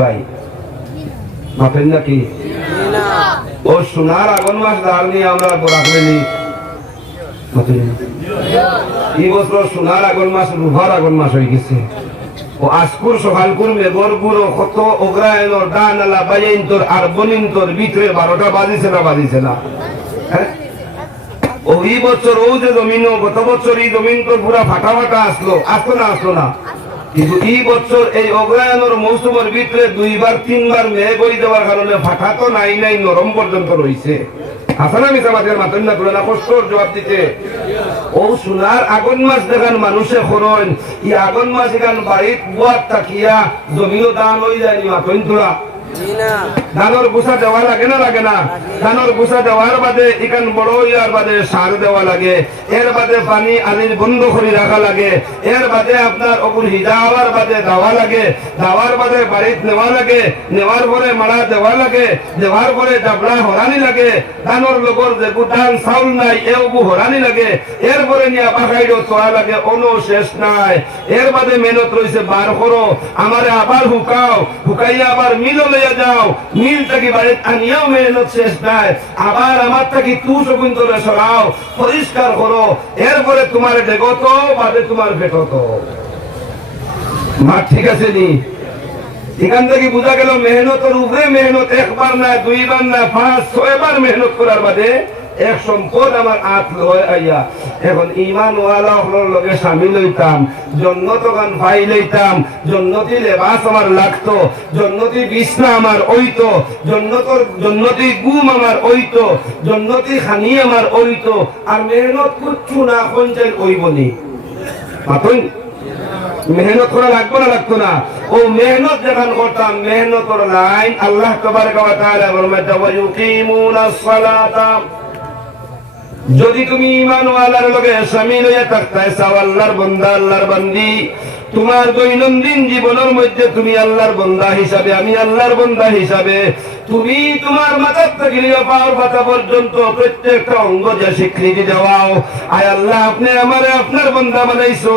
ভাই। মাপেন নাকি? ও সোনার আগুন মাস ডাল নিয়ে আমরা রাখবেনি এই বছর সোনার আগুন মাস রুহার আগুন মাস হয়ে গেছে। ও আজকুর সকালকুর মেঘর গুড়ো কত অগ্রায়ণর ডান আলা বাজাইন তোর আর বনিন তোর ভিতরে বারোটা বাজিছে না বাজিছে না। হ্যাঁ? ও এই বছর ও যে জমিন গত বছর এই জমিন তো পুরা ফাটা ফাটা আসলো। আসলো না আসলো না। কিন্তু এই বছর এই অগ্রায়ণের মৌসুমের ভিতরে দুইবার, তিনবার মেয়ে বই দেওয়ার কারণে ফাটা তো নাই নাই নরম পর্যন্ত রয়েছে হাসানা মিশা মাঝের মাতন জবাব দেখান মানুষে ই জমিও দান হয়ে যায়নি মাতন তোলা ধানের গুছা দেওয়া লাগে না লাগে না। ধানের গুছা দেওয়ার বাদে এখান বড় ইয়ার বাদে সার দেওয়া লাগে। এর বাদে পানি আনির বন্ধ করে রাখা লাগে। এর বাদে আপনার অপুর হিজাওয়ার বাদে দেওয়া লাগে। দেওয়ার বাদে বাড়িত নেওয়া লাগে। নেওয়ার পরে মারা দেওয়া লাগে। দেওয়ার পরে ডাবলা হরানি লাগে। ধানের লগর যে ধান চাউল নাই এও হরানি লাগে। এরপরে নিয়ে পাখাইরও তোয়া লাগে কোনো শেষ নাই। এর বাদে মেহনত রয়েছে বার করো আমারে আবার হুকাও। হুকাইয়া আবার মিল লইয়া যাও। নীল থাকি বাড়ির আনিয়াও নাই? আবার আমার তু সরাও? পরিষ্কার করো। এরপরে তোমার ডেগত বাদে তোমার মা, ঠিক আছে নি? এখান থেকে বোঝা গেল মেহনতের উপরে মেহনত একবার না, দুইবার না, পাঁচ, ছয়বার মেহনত করার বাদে এক সম্পদ আমার আত লয় আইয়া। এখন ইমান ওয়ালা হলোর লগে সামিল হইতাম জন্নত গান ভাই লইতাম, জন্নতি লেবাস আমার লাগতো, জন্নতি বিছনা আমার ওইতো জন্নতর জন্নতি গুম আমার ওইতো জন্নতি খানি আমার ওইতো আর মেহনত কুচ্ছু না কঞ্চাই ওইবনি মাতই মেহনত করা লাগবে না লাগতো না? ও মেহনত যখন করতাম মেহনতর লাইন আল্লাহ তবারক ওয়া তাআলা ফরমাতে ওয়া ইউকিমুনাস সালাতা যদি তুমি ইমান ওয়ালার লগে স্বামী লইয়া থাকতে চাও আল্লাহর বন্দা, আল্লাহর বান্দি। তোমার দৈনন্দিন জীবনের মধ্যে তুমি আল্লাহর বন্দা হিসাবে, আমি আল্লাহর বন্দা হিসাবে তুমি তোমার মাথার থেকে পর্যন্ত প্রত্যেকটা অঙ্গ যে স্বীকৃতি দেওয়াও। আয় আল্লাহ, আপনি আমারে আপনার বন্দা বানাইছো।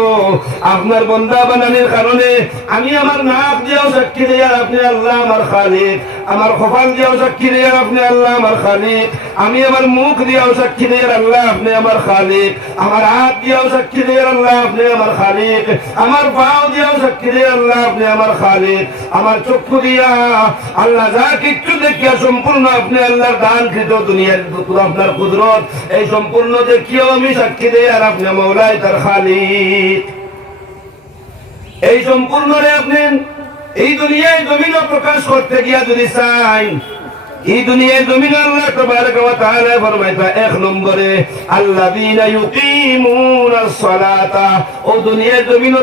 আপনার বন্দা বানানোর কারণে আমি আমার নাক দিয়েও সাক্ষী দিয়ে আপনি আল্লাহ আমার খালিক আমার কপাল দিয়েও সাক্ষী দিয়ে আপনি আল্লাহ আমার খালিক আমি আমার মুখ দিয়েও সাক্ষী দিয়ে আল্লাহ আপনি আমার খালিক আমার হাত দিয়েও সাক্ষী দিয়ে আল্লাহ আপনি আমার খালিক আমার পাও দিয়েও সাক্ষী দিয়ে আল্লাহ আপনি আমার খালিক আমার চক্ষু দিয়া আল্লাহ যা কিচ্ছু দেখিয়া সম্পূর্ণ আপনি আল্লাহর দান কৃত দুনিয়ার আপনার কুদরত। এই সম্পূর্ণ দেখিয়াও আমি সাক্ষী দিয়ে আর আপনি মৌলাই তার এই সম্পূর্ণ রে আপনি এই দুনিয়ায় জমিনও প্রকাশ করতে গিয়া যদি চাই এই দুনিয়ায় জমিন আল্লাহ তাবারক ওয়া তাআলা ফরমাইতা এক নম্বরে, আল্লাযীনা সালাতা। ও দুনিয়ায় জমিন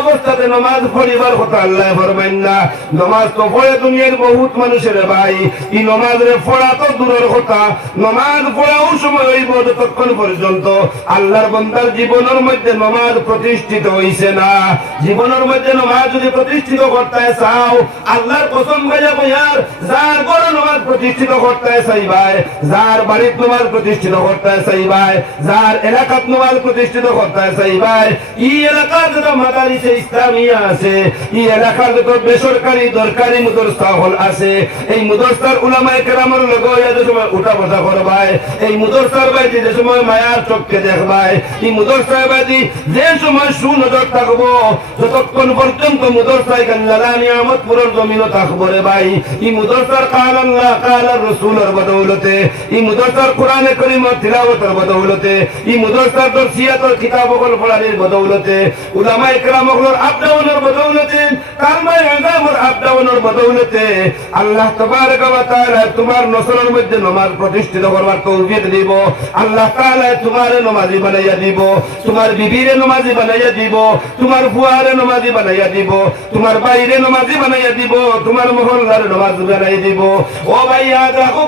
অবস্থাতে নামাজ পড়িবার কথা আল্লাহ ফরমাইন না। নামাজ তো পড়ে দুনিয়ার বহুত মানুষের ভাই। এই নামাজ রে পড়া তো দূরের কথা। নামাজ পড়াও সময় হইব যতক্ষণ পর্যন্ত আল্লাহর বান্দার জীবনের মধ্যে নামাজ প্রতিষ্ঠিত হইছে না। জীবনের মধ্যে নামাজ যদি প্রতিষ্ঠিত করতে চাও, আল্লাহর কসম গাজা বইয়ার যার বড় নামাজ প্রতিষ্ঠিত করতে চাইবাই যার বাড়ির নামাজ প্রতিষ্ঠিত করতে চাইবাই যার এলাকাত নামাজ প্রতিষ্ঠিত করতে চাইবাই এই এলাকার যত মাদারিসে ইসলামিয়া আছে এই এলাকার যত বেসরকারি, দরকারি মুদরসা হল আছে, এই মুদরসার উলামায়ে কেরামের লগে যে সময় উঠা বসা করবাই এই মুদরসার বাইদি যে সময় মায়ার চোখকে দেখবাই এই মুদরসার বাইদি যে সময় সুনজর থাকব, যতক্ষণ পর্যন্ত মুদরসায় গান্নালা নিয়ামত পুরোর জমিনও থাকব রে ভাই, এই মুদরসার কাল কোরআনে নামাজ প্রতিষ্ঠিত করবার তৌফিক দিব। আল্লাহ তাআলা তোমার নামাজি বানাইয়া দিব, তোমার বিবিরে নামাজি বানাইয়া দিব, তোমার বুয়ারে নামাজি বানাইয়া দিব, তোমার বাইরে নামাজি বানাইয়া দিব, তোমার মহল্লার নামাজ বানাই দিব। ও ভাই ইয়াদ রাখো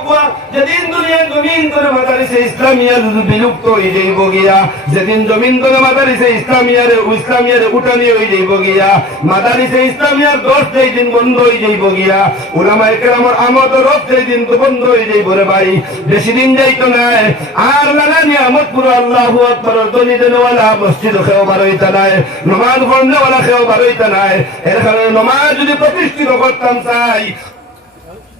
যেদিন দুনিয়া জমিন করে মাদারিসে ইসলামিয়া বিলুপ্ত হয়ে যাইব গিয়া। যেদিন জমিন করে মাদারিসে ইসলামিয়ার ইসলামিয়ার উঠানি হয়ে যাইব গিয়া। মাদারিসে ইসলামিয়ার দশ যেই দিন বন্ধ হয়ে যাইব গিয়া। ওলামা একরামর আমদ রব যেই দিন তো বন্ধ হয়ে যাইব রে ভাই। বেশি দিন যাইতো নাই। আর লাগা নিয়ামত পুরো আল্লাহু আকবার দনি দেনওয়ালা মসজিদ খেও বারইতা নাই। নমাজ পড়নেওয়ালা খেও বারইতা নাই। এর কারণে নমাজ যদি প্রতিষ্ঠিত করতাম চাই বারবার কারণ লাগে তো জানাটা লাগে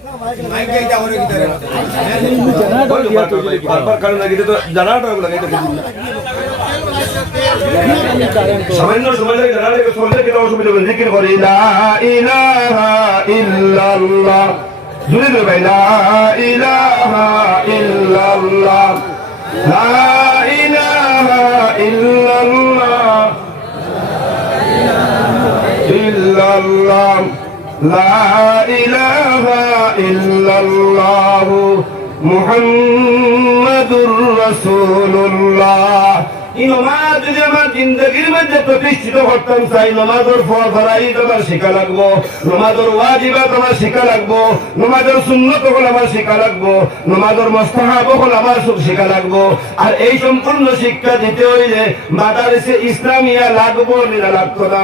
সামান্য সময় লাগে জানা লাগে চললে অসুবিধা হবে জিকির করি লা ইলাহা ইল্লাল্লাহ জুড়ে দেবে লা ইলাহা ইল্লাল্লাহ লা ইলাহা ইল্লাল্লাহ ইল্লাল্লাহ। মুহাম্মাদুর রাসূলুল্লাহ। এই নমাজ যদি আমার জিন্দগির মধ্যে প্রতিষ্ঠিত চাই তোমার শিখা লাগবো, নমাজের ওয়াজিবা তোমার শিখা লাগবো হল আমার শিখা লাগবো, নমাজের মস্তাহাব হল আমার সব শিখা লাগবো। আর এই সম্পূর্ণ শিক্ষা দিতে হইলে মাদারিসে ইসলামিয়া লাগবো না লাগতো না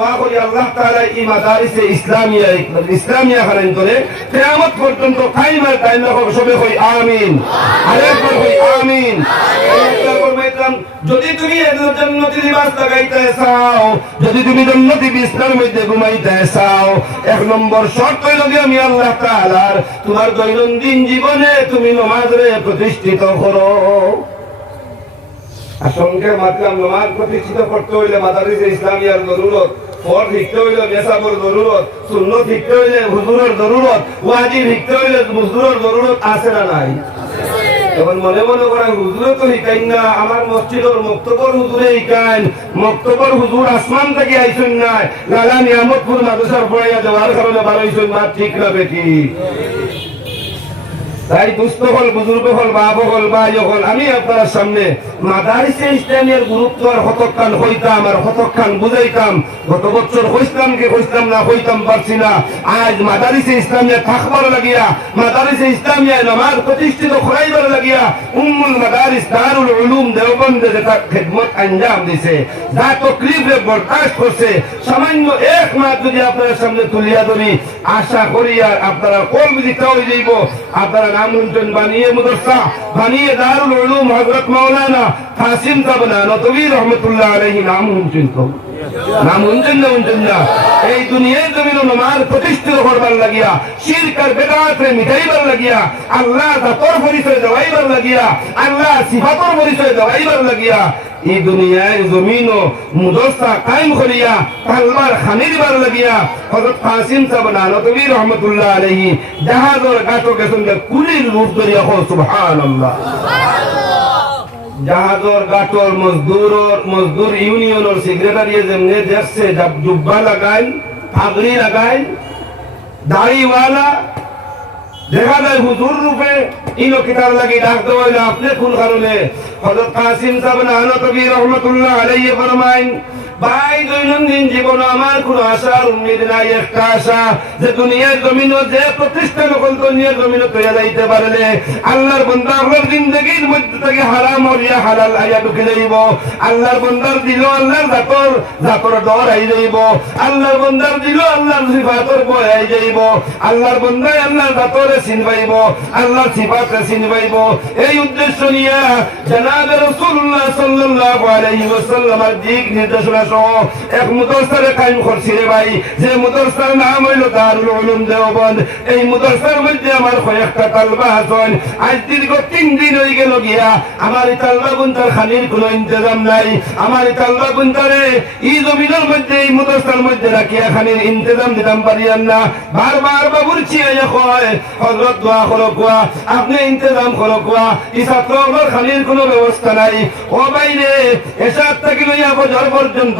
যদি তুমি জান্নাতি লিবাস মধ্যে ঘুমাইতে চাও, এক নম্বর শর্ত হইল আমি আল্লাহ তাআলার তোমার দৈনন্দিন জীবনে তুমি নমাজরে প্রতিষ্ঠিত করো। আশঙ্কের মাতলাম, নমাজ প্রতিষ্ঠিত করতে হইলে মাদারিসে ইসলামিয়ার জরুরত। ফর শিখতে হইলে মেসাবর জরুরত শূন্য শিখতে হইলে হুজুরের জরুরত ওয়াজিব শিখতে হইলে হুজুরের জরুরত আছে না নাই? তখন মনে মনে করে হুজুরে তো শিখাইন না, আমার মসজিদর মক্তবর হুজুরে শিখাইন মক্তবর হুজুর আসমান থেকে আইসুন নাই লালা নিয়ামতপুর মাদ্রাসার পড়াইয়া দেওয়ার কারণে বারোইসুন মা ঠিক না বেটি। তাই দুস্থ হল, বুজুর্গ হল, বাপ হল, ভাই হল, আমি আপনার সামনে মাদারিসে ইসলামের গুরুত্ব আর হতক্ষান হইতাম আর হতক্ষান বুঝাইতাম। গত বছর হইতাম কি হইতাম না হইতাম পারছি না। আজ মাদারিসে ইসলামিয়া থাকবার লাগিয়া, মাদারিসে ইসলামিয়া নামাজ প্রতিষ্ঠিত করাইবার লাগিয়া, উম্মুল মাদারিস দারুল উলুম দেওবন্দে যেটা খেদমত আঞ্জাম দিছে, যা তকলিফে বরদাস্ত করছে। সামান্য এক মাস যদি আপনার সামনে তুলিয়া ধরি, আশা করি আর আপনারা কল দিতে হয়ে যাইব, আপনারা নাম শুনছেন বানিয়ে মুদরসা বানিয়ে দারুল উলুম হযরত মাওলানা কাসিম সাবনা, নতবী রহমাতুল্লাহ আলাইহি নাম শুনছেন তো নাম শুনছেন না শুনছেন না। এই দুনিয়ার জমিন নমাজ প্রতিষ্ঠিত করবার লাগিয়া শিরক আর বেদাতে মিটাইবার লাগিয়া, আল্লাহ জাতর পরিচয় দেওয়াইবার লাগিয়া, আল্লাহ সিফাতর পরিচয় দেওয়াইবার লাগিয়া এই দুনিয়ায় জমিন ও মুদরসা কায়েম করিয়া তালবার খানি দিবার লাগিয়া হযরত কাসিম সাহেব নানতবী রহমতুল্লাহ আলাইহি জাহাজের গাটো গেছেন কুলির রূপ ধরিয়া হো সুবহানাল্লাহ। জাহাজর গাটর মজদুরর, মজদুর ইউনিয়নের সেক্রেটারি যেমনে দেখছে জুব্বা লাগাই পাগড়ি লাগাই দাড়িওয়ালা দেখা যায় হুজুর রূপে ইনো কিতাব লাগি ডাক দেওয়া হইল আপনি কোন কারণে? হযরত কাসিম সাহেব নানতবী রহমতুল্লাহ আলাইহি ফরমাইন ভাই, দৈনন্দিন জীবন আমার কোন আশার উম্মিদ নাই, একটা আশা যে দুনিয়ার জমিন যে প্রতিষ্ঠান হল দুনিয়ার জমিন তৈরি যাইতে পারলে আল্লাহর বন্দা আল্লাহর জিন্দগির মধ্যে থেকে হারাম হরিয়া হালাল আইয়া ঢুকে যাইব। আল্লাহর বন্দার দিল আল্লাহর জাতর জাতর ডর আই যাইব। আল্লাহর বন্দার দিল আল্লাহর সিফাতর বয় আই যাইব। আল্লাহর বন্দায় আল্লাহর জাতরে চিনবাইব, আল্লাহর সিফাতে চিনবাইব। এই উদ্দেশ্য নিয়ে জানাবে রাসূলুল্লাহ সাল্লাল্লাহু আলাইহি ওয়াসাল্লামের দিক নির্দেশনা এক মুদরসারে কায়েম করছি রে ভাই। যে মুদরসার নাম হইল দারুল উলুম দেওবন্দ। এই মুদরসার মধ্যে আমার কয়েকটা তালবা আছেন আজ দীর্ঘ তিন দিন হয়ে গেল গিয়া। আমার এই তালবা খানির কোনো ইন্তজাম নাই। আমার এই তালবা গুন্তারে এই জমিনের মধ্যে, এই মুদরসার মধ্যে রাখিয়া খানির ইন্তজাম দিতাম না। বারবার বাবুর কয় হজরত দোয়া করো কোয়া, আপনি ইন্তজাম করো কোয়া। এই ছাত্রগুলোর খানির কোনো ব্যবস্থা নাই। ও বাইরে লইয়া বছর পর্যন্ত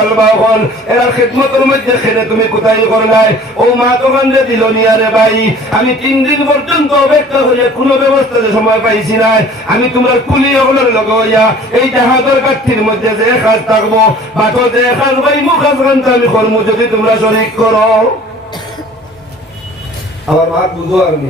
তালবা হল এরা খেদমতের মধ্যে খেলে তুমি কোথায় করলাই ও মা তো কান্দে দিল নিয়া রে ভাই, আমি তিন দিন পর্যন্ত অপেক্ষা করিয়া কোনো ব্যবস্থা যে সময় পাইছি নাই। আমি তোমার কুলি ওগুলোর লগে হইয়া এই জাহাজের কাঠির মধ্যে যে কাজ থাকব বাটো যে কাজ ভাই, মুখ কাজ কান্তা আমি করব যদি তোমরা শরিক করো। আমার মাত বুঝো আমি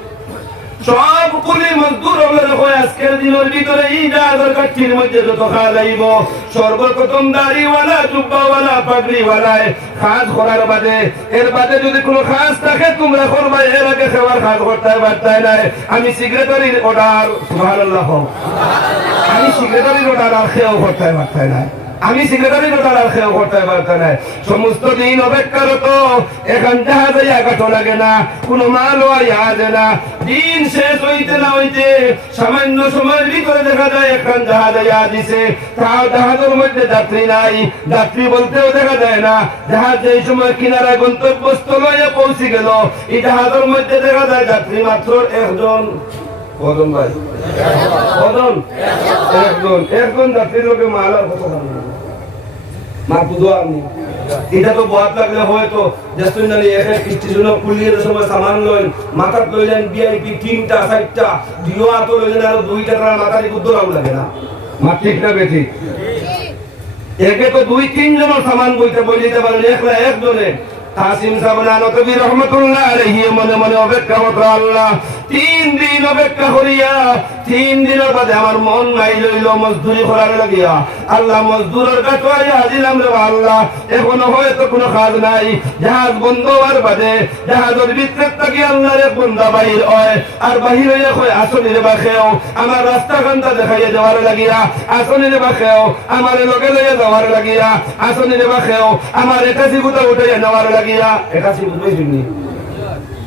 সব কুলি মজদুর হলে হয় আজকের দিনের ভিতরে এই কাঠির মধ্যে যত খাওয়া যাইব, সর্বপ্রথম দাড়িওয়ালা, জুব্বাওয়ালা, পাগড়িওয়ালায় কাজ করার বাদে, এর বাদে যদি কোনো কাজ থাকে, তোমরা করবা এর আগে খাবার কাজ করতে পারতাই নাই। আমি সেক্রেটারির অর্ডার সুবহানাল্লাহ। আমি সেক্রেটারির অর্ডার আর খেয়েও করতে পারতাই নাই। আমি অর্ডার আর খেয়েও করতে পারতাই নাই সমস্ত দিন অপেক্ষা অপেক্ষারত এখন জাহাজে আঘাত লাগে না, কোনো মালও আসে না। দিন শেষ হইতে না হইতে, সামান্য সময়ের ভিতরে দেখা যায়, এখন জাহাজে দিছে। তাও জাহাজের মধ্যে যাত্রী নাই, যাত্রী বলতেও দেখা যায় না। জাহাজ এই সময় কিনারা গন্তব্যস্থলে পৌঁছে গেল, এই জাহাজের মধ্যে দেখা যায় যাত্রী মাত্র একজন। কজন ভাই? কজন? একজন। একজন যাত্রীর লোকে মাল আর কত দাম মা বুঝো আমি এটা তো বাদ লাগলে হয়তো জানি এখানে স্টেশনে কুলিয়ে সময় সামান লইন মাথার লইলেন ভিআইপি তিনটা চারটা দিও আত লইলেন আর দুইটা তারা মাথার উদ্দরাও লাগে না। মা ঠিক না বেঠিক একে তো দুই তিন জনের সামান বইতে বই দিতে পারেন একলা একজনে। কাসিম সাবনা নবী রহমতুল্লাহ আলাইহি মনে মনে অপেক্ষা করতো আল্লাহ। তিন দিন অপেক্ষা করিয়া, তিন দিনের বাদে আমার মন নাই লইল মজদুরি করার লাগিয়া। আল্লাহ মজদুরের কাছে হাজিলাম রে আল্লাহ। এখনও হয়তো কোনো কাজ নাই। জাহাজ বন্ধ হওয়ার বাদে জাহাজের ভিতরে থাকি আল্লাহর এক বন্ধা বাহির হয়। আর বাহির হইয়া কয়, আসনির বাখেও আমার রাস্তা খানটা দেখাইয়া যাওয়ার লাগিয়া, আসনির বাখেও আমার লগে লইয়া যাওয়ার লাগিয়া, আসনির বাখেও আমার একাশি গুতা উঠাইয়া নেওয়ার লাগিয়া। একাশি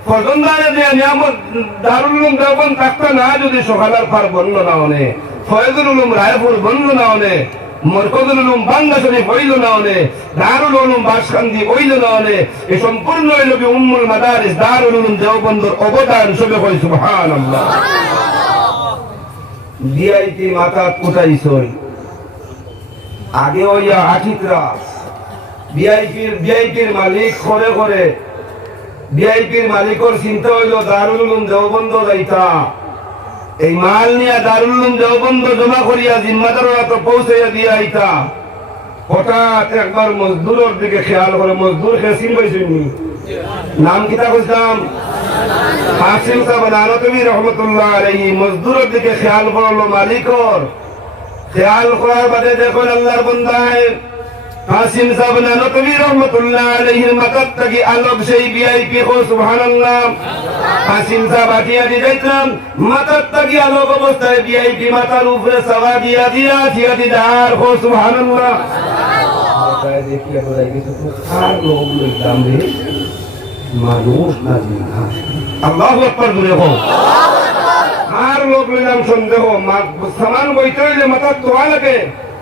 নিয়ামত দারুল উলুম দেওবন্দ তাকতা না যদি সকালের পার বন্ধ না অনেক ফয়জুল উলুম, রায়পুর বন্ধ না অনেক মরকজুল উলুম বাংলা শরীফ হইল না অনে দারুল উলুম, বাসকান্দি হইল না অনে এই সম্পূর্ণ হইল কি উম্মুল মাদারিস, দারুল উলুম দেওবন্দর অবদান সবে কই সুবহানাল্লাহ। ভিআইপি মাথা সই আগে ওইয়া আঠিত্রা ভিআইপির ভিআইপির মালিক করে করে ভিআইপির মালিকর চিন্তা হইল দারুল উলুম দেওবন্দ যাইতা। এই মাল নিয়া দারুল উলুম দেওবন্দ জমা করিয়া জিম্মাদার তো পৌঁছাইয়া দিয়া আইতা। হঠাৎ একবার মজদুরের দিকে খেয়াল করে মজদুর খেসিন পাইছেনি। নাম কিতা কইতাম হাসিম সাহেব নানতবী রহমতুল্লাহ আলাইহি মজদুরের দিকে খেয়াল করল মালিকর। খেয়াল করার বাদে দেখুন আল্লাহর বন্দায় হাসিম সাহেব নানতবী রহমতুল্লাহ আলাইহির মাথার থেকে আলোক সেই ভিআইপি কো সুবহানাল্লাহ। হাসিম সাহেব আটিয়া দি যাইতাম মাথার থেকে আলোক অবস্থায় ভিআইপি মাথার উপরে সওয়া দিয়া দিয়া দিয়া দি দার কো সুবহানাল্লাহ। মানুষ না আল্লাহ আর লোক নিলাম সন্দেহ সামান বইতে হইলে মাথার তোয়া লাগে।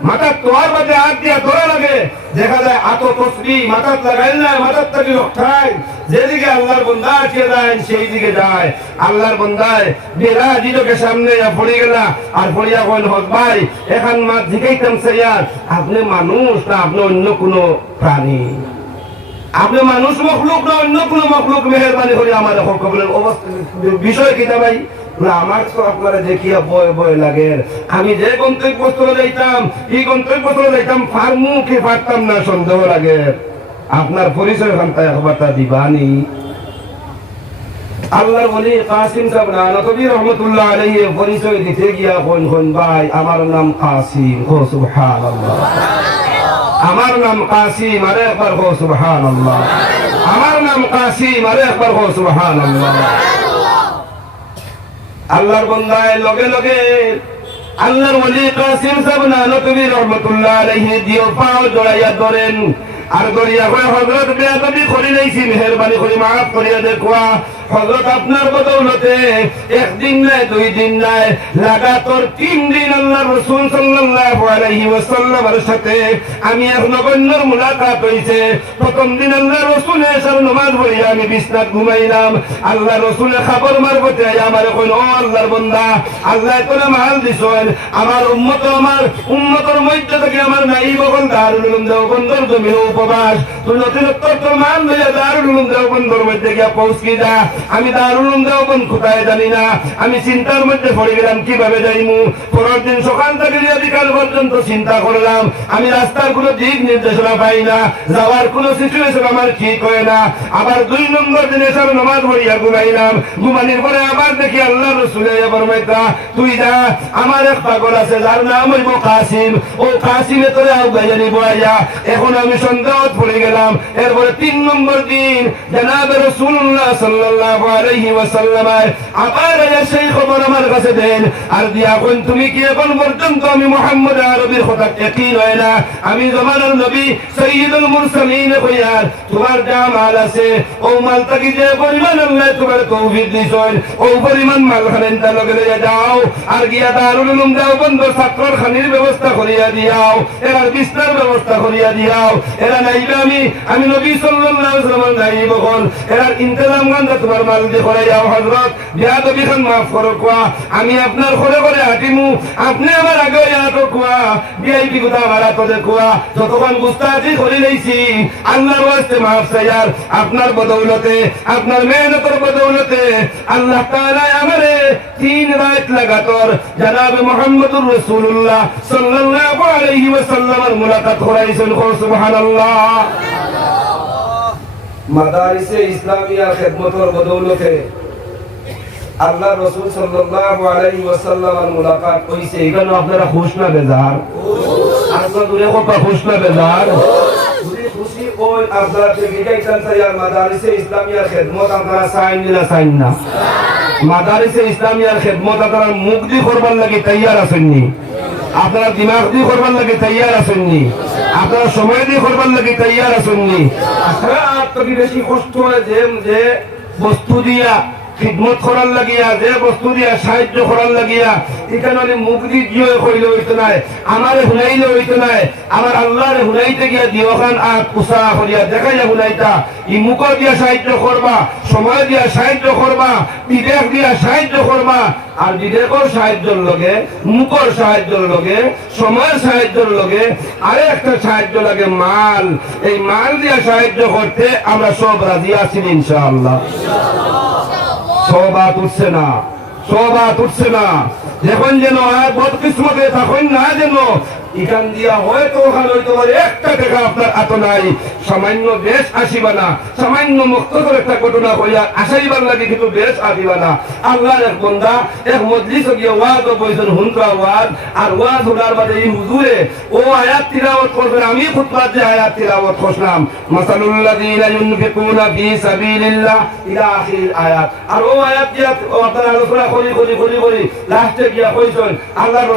মাথার তোয়ার বাদে হাত দিয়া ধরা লাগে। দেখা যায় আত তসবি, মাথার লাগাইল না, মাথার তাকে রক্ষায় যেদিকে আল্লাহর বন্দা আটকে যায় সেই দিকে যায়। আল্লাহর বন্দায় বেলা জিজকে সামনে পড়ে গেলা আর পড়িয়া কইল, হক ভাই, এখান মা জিকাইতাম সাইয়ার আপনি মানুষ না, আপনি অন্য কোনো প্রাণী। আপনি মানুষ মখলুক না, অন্য কোনো মখলুক। মেহরবানি করে আমার খবরের অবস্থা বিষয় কিতা ভাই? আমার দেখিয়া ভয় ভয় লাগে। আমি যে গন্তব্যস্থলে যাইতাম, এই গন্তব্যস্থলে যাইতাম ফার্মু কি পারতাম না, সন্দেহ লাগে। আপনার পরিচয় দিবানি আল্লাহর বলি কাসিম সাহেব রহমতুল্লাহ আলাইহি, পরিচয় দিতে গিয়া কোন কোন ভাই, আমার নাম কাসিম ও সুবহানাল্লাহ। আমার নাম কাসিম, আরে একবার হো সুবহান আল্লাহ আমার নাম কাসিম, আরে একবার হো সুবহান আল্লাহ আল্লাহর বন্দায় লগে লগে আল্লাহর ওলি কাসিম সাহেব নানকবি রহমতুল্লাহ আলাইহি দিও পাও জড়াইয়া ধরেন। আর গরিয়া হয় হজরত বেয়াদবি করি নাইছি মেহরবানি করি, মাফ করিয়া দেখুয়া। হজরত আপনার বদৌলতে একদিন নাই দুই দিন নাই লাগাতর তিন দিন আল্লাহ রসুল সাল্লাল্লাহু আলাইহি ওয়াসাল্লামের সাথে আমি এক নগণ্যর মুলাকাত হইছে। প্রথম দিন আল্লাহ রসুল এসার নমাজ পড়িয়া আমি বিছনাত ঘুমাইলাম। আল্লাহ রসুলে খাবার মারফতে আমার কইল, ও আল্লাহর বন্দা, আল্লাহ তোরা মাল দিছেন। আমার উম্মত আমার, উম্মতর মধ্যে থেকে আমার নাই বগল দারুল উলুম দেওবন্দর জমিন উপবাস। তুই অতিরিক্ত তোর মান লইয়া দারুল উলুম দেওবন্দর মধ্যে গিয়া পৌঁছি যা। আমি দারুল উলুম কোথায় জানি না। আমি চিন্তার মধ্যে পড়ে গেলাম, কীভাবে যাইমু? পরের দিন সকাল থেকে বিকাল পর্যন্ত চিন্তা করলাম, আমি রাস্তার কোনো দিক নির্দেশনা পাই না, যাওয়ার কোনো সিচুয়েশন আমার ঠিক হয় না। আবার দুই নম্বর দিনে সব নমাজ পড়িয়া ঘুমাইলাম, ঘুমানির পরে আবার দেখি আল্লাহ রসুলে বরমাইতা তুই যা, আমার এক পাগল আছে, যার নাম হইব কাসিম। ও কাসিমে তোরে আউ গাইয়ানি বয়াইয়া। এখন আমি সন্দেহ পড়ে গেলাম। এরপরে তিন নম্বর দিন, জানাবে রসুল্লাহ সাল্লাল্লাহু আলাইহি ওয়াসাল্লাম আবার সেই খবর আমার কাছে দেন, আর দিয়া তুমি কি এখন পর্যন্ত আমি মোহাম্মদ আরবির কথা একই হয় না? আমি জমানার নবী সৈয়দুল মুরসালিন কইয়ার তোমার যা মাল আছে, ও মাল থাকি যে পরিমাণ আল্লাহ তোমার তৌফিক দিছেন ও পরিমাণ মাল খানেন তা লগে লইয়া যাও, আর গিয়া দারুল উলুম দাও বন্ধ ছাত্রর খানির ব্যবস্থা করিয়া দিয়াও এরা বিস্তার ব্যবস্থা করিয়া দিয়াও, এরা নাইবে আমি আমি নবী সাল্লাল্লাহু আলাইহি ওয়াসাল্লাম নাইব কোন এরা ইন্তজাম গান্দা তোমার মাল দিয়ে করে যাও হযরত। বিয়া দবি খান মাফ করো, কোয়া। আমি আপনার ঘরে ঘরে হাঁটিমু। আপনি আমার আগে ইয়াতো কোয়া। ভিআইপি কথা আমার তো দেখুয়া যতক্ষণ গুস্তাজি করে লইছি আল্লাহর ওয়াস্তে মাফ চাইয়ার আপনার বদৌলতে, আপনার মেহনতের বদৌলতে আল্লাহ তাআলা আমারে তিন রাত লাগাতর জনাব মুহাম্মদুর রাসূলুল্লাহ সাল্লাল্লাহু আলাইহি ওয়াসাল্লামের মুলাকাত করাইছেন। সুবহানাল্লাহ। মাদারিসে ইসলামিয়া খেদমতর বদৌলতে আল্লাহ রসুল সাল্লাল্লাহু আলাইহি ওয়াসাল্লামের মুলাকাত কইছে এখানে আপনারা খুশ না বেজার? আপনারা দূরে কথা খুশ না বেজার? যদি খুশি ওই আপনারা থেকে যাইতেন তাইয়ার মাদারিসে ইসলামিয়ার খেদমত আপনারা সাইন না সাইন না। মাদারিসে ইসলামিয়ার খেদমত আপনারা মুখ দি করবার লাগি তৈয়ার আছেননি? আপনারা দিমাগ দিয়ে করবার লাগে তৈয়ার আছেননি? আপনারা সময় দিয়ে করবার লাগে তৈয়ার আসেননি। আপনারা বেশি কষ্ট হয় যে বস্তু দিয়া খিদমত করার লাগিয়া, যে বস্তু দিয়া, সাহায্য করার লাগিয়া এখানে হইতো নাই আমার হুনাইলে হইতো নাই আমার আল্লাহর হুনাইতে গিয়া আর কুসা ই মুখ দিয়া সাহায্য করবা সময় দিয়া সাহায্য করবা বিদেশ দিয়া সাহায্য করবা আর বিদেশর সাহায্যের লগে মুখর সাহায্যের লগে সময়ের সাহায্যের লগে আরে একটা সাহায্য লাগে মাল। এই মাল দিয়া সাহায্য করতে আমরা সব রাজি আছি ইনশাআল্লাহ। সবাত উঠছে না। সবাত উঠছে না। যখন যেন বদকিসমতে তখন না যেন ইখান দিয়া হয়তো হয়তো পারে একটা টাকা আপনার নাই। সামান্য দেশ আসিবা না। সামান্য মুক্তর একটা ঘটনা হইয়া আসাইবার লাগে কিন্তু দেশ আসিবা না। আল্লাহর এক বন্দা, এক মজলিস গিয়ে ওয়াজ বইছেন হুনকা ওয়াজ আর ওয়াজ বাদে এই হুজুরে, ও আয়াত তিলাওয়াত করবেন আমি খুতবাত যে আয়াত তিলাওয়াত করলাম মাসালুল্লাযীনা ইউনফিকুনা ফি সাবিলিল্লাহ ইলা আখির আয়াত। আর ও আয়াত দিয়া আপনারা আলোচনা করি করি করি করি, লাস্টে গিয়া কইছেন, আল্লাহর